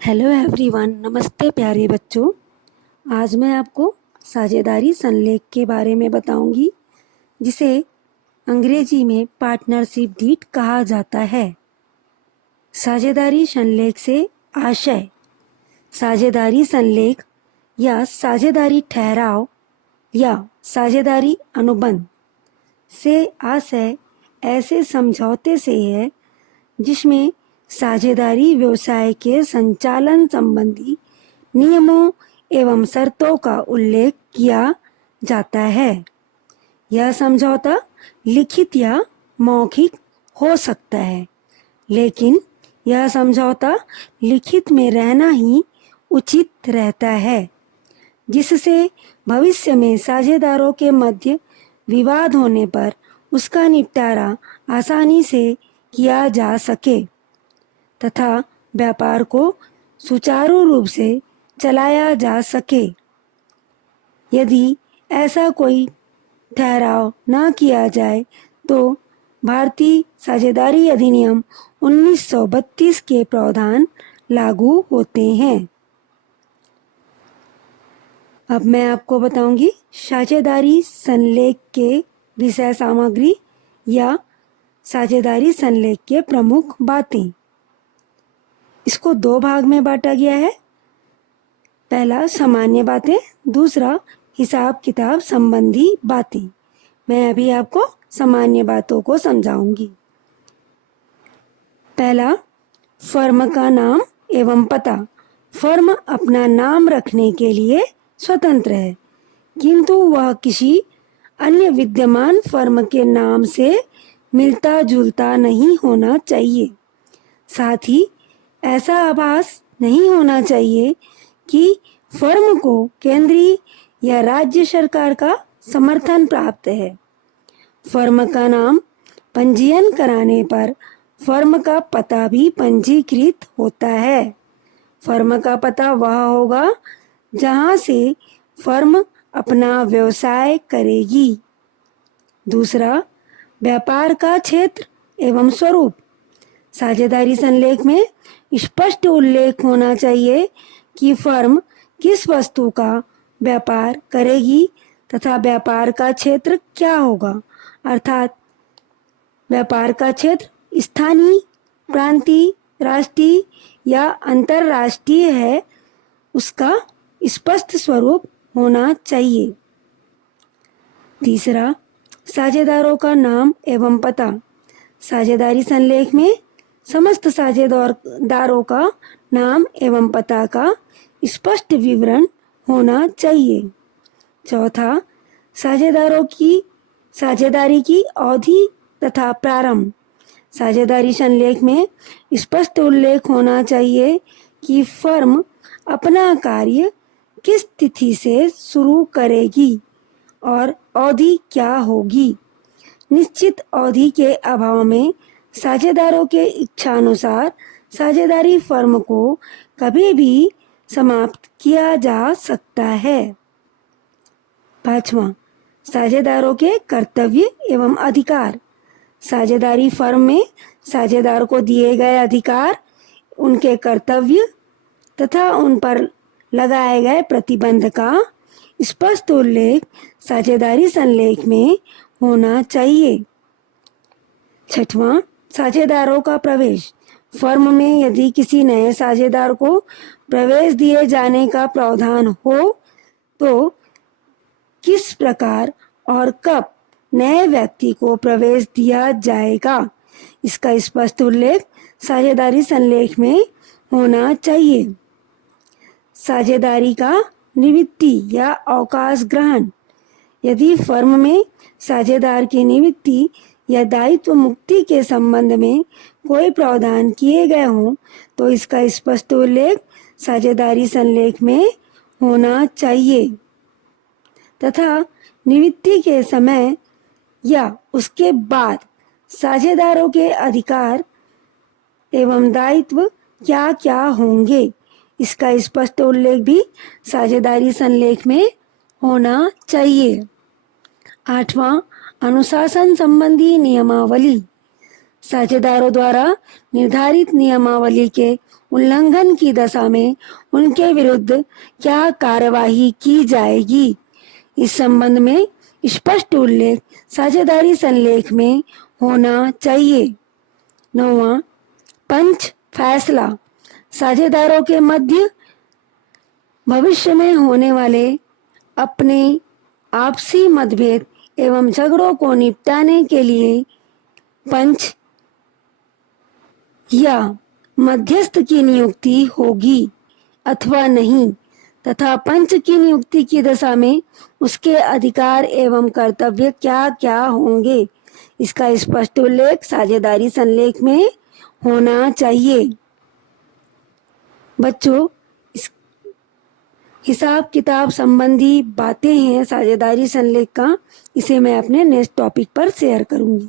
Hello everyone, नमस्ते प्यारे बच्चों। आज मैं आपको साझेदारी संलेख के बारे में बताऊंगी, जिसे अंग्रेजी में पार्टनरशिप डीड कहा जाता है। साझेदारी संलेख से आशय साझेदारी संलेख या साझेदारी ठहराव या साझेदारी अनुबंध से आशय ऐसे समझौते से है जिसमें साझेदारी व्यवसाय के संचालन संबंधी नियमों एवं शर्तों का उल्लेख किया जाता है। यह समझौता लिखित या मौखिक हो सकता है, लेकिन यह समझौता लिखित में रहना ही उचित रहता है, जिससे भविष्य में साझेदारों के मध्य विवाद होने पर उसका निपटारा आसानी से किया जा सके तथा व्यापार को सुचारू रूप से चलाया जा सके। यदि ऐसा कोई ठहराव न किया जाए तो भारतीय साझेदारी अधिनियम 1932 के प्रावधान लागू होते हैं। अब मैं आपको बताऊंगी साझेदारी संलेख के विषय सामग्री या साझेदारी संलेख के प्रमुख बातें। इसको दो भाग में बांटा गया है। पहला सामान्य बातें, दूसरा हिसाब किताब संबंधी बातें। मैं अभी आपको सामान्य बातों को समझाऊंगी। पहला, फर्म का नाम एवं पता। फर्म अपना नाम रखने के लिए स्वतंत्र है, किंतु वह किसी अन्य विद्यमान फर्म के नाम से मिलता जुलता नहीं होना चाहिए। साथ ही ऐसा आभास नहीं होना चाहिए कि फर्म को केंद्रीय या राज्य सरकार का समर्थन प्राप्त है। फर्म का नाम पंजीयन कराने पर फर्म का पता भी पंजीकृत होता है। फर्म का पता वह होगा जहां से फर्म अपना व्यवसाय करेगी। दूसरा, व्यापार का क्षेत्र एवं स्वरूप। साझेदारी संलेख में स्पष्ट उल्लेख होना चाहिए कि फर्म किस वस्तु का व्यापार करेगी तथा व्यापार का क्षेत्र क्या होगा, अर्थात व्यापार का क्षेत्र स्थानीय, प्रांतीय, राष्ट्रीय या अंतर्राष्ट्रीय है, उसका स्पष्ट स्वरूप होना चाहिए। तीसरा, साझेदारों का नाम एवं पता। साझेदारी संलेख में समस्त साझेदारों का नाम एवं पता का स्पष्ट विवरण होना चाहिए। चौथा, साझेदारी की अवधि तथा प्रारंभ। साझेदारी संलेख में स्पष्ट उल्लेख होना चाहिए कि फर्म अपना कार्य किस तिथि से शुरू करेगी और अवधि क्या होगी। निश्चित अवधि के अभाव में साझेदारों के इच्छानुसार साझेदारी फर्म को कभी भी समाप्त किया जा सकता है। पांचवा, साझेदारों के कर्तव्य एवं अधिकार। साझेदारी फर्म में साझेदार को दिए गए अधिकार, उनके कर्तव्य तथा उन पर लगाए गए प्रतिबंध का स्पष्ट उल्लेख साझेदारी संलेख में होना चाहिए। छठवां, साझेदारों का प्रवेश। फर्म में यदि किसी नए साझेदार को प्रवेश दिए जाने का प्रावधान हो तो किस प्रकार और कब नए व्यक्ति को प्रवेश दिया जाएगा, इसका स्पष्ट उल्लेख साझेदारी संलेख में होना चाहिए। साझेदारी का निवृत्ति या अवकाश ग्रहण। यदि फर्म में साझेदार की निवृत्ति या दायित्व मुक्ति के संबंध में कोई प्रावधान किए गए हों तो इसका स्पष्ट उल्लेख साझेदारी संलेख में होना चाहिए तथा निवृत्ति के समय या उसके बाद साझेदारों के अधिकार एवं दायित्व क्या क्या होंगे, इसका स्पष्ट उल्लेख भी साझेदारी संलेख में होना चाहिए। आठवां, अनुशासन संबंधी नियमावली। साझेदारों द्वारा निर्धारित नियमावली के उल्लंघन की दशा में उनके विरुद्ध क्या कार्यवाही की जाएगी, इस संबंध में स्पष्ट उल्लेख साझेदारी संलेख में होना चाहिए। 9वां, पंच फैसला। साझेदारों के मध्य भविष्य में होने वाले अपने आपसी मतभेद एवं झगड़ों को निपटाने के लिए पंच या मध्यस्थ की नियुक्ति होगी अथवा नहीं, तथा पंच की नियुक्ति की दशा में उसके अधिकार एवं कर्तव्य क्या क्या होंगे, इसका स्पष्ट उल्लेख साझेदारी संलेख में होना चाहिए। बच्चों, इस हिसाब किताब संबंधी बातें हैं साझेदारी संलेख का, इसे मैं अपने नेक्स्ट टॉपिक पर शेयर करूंगी।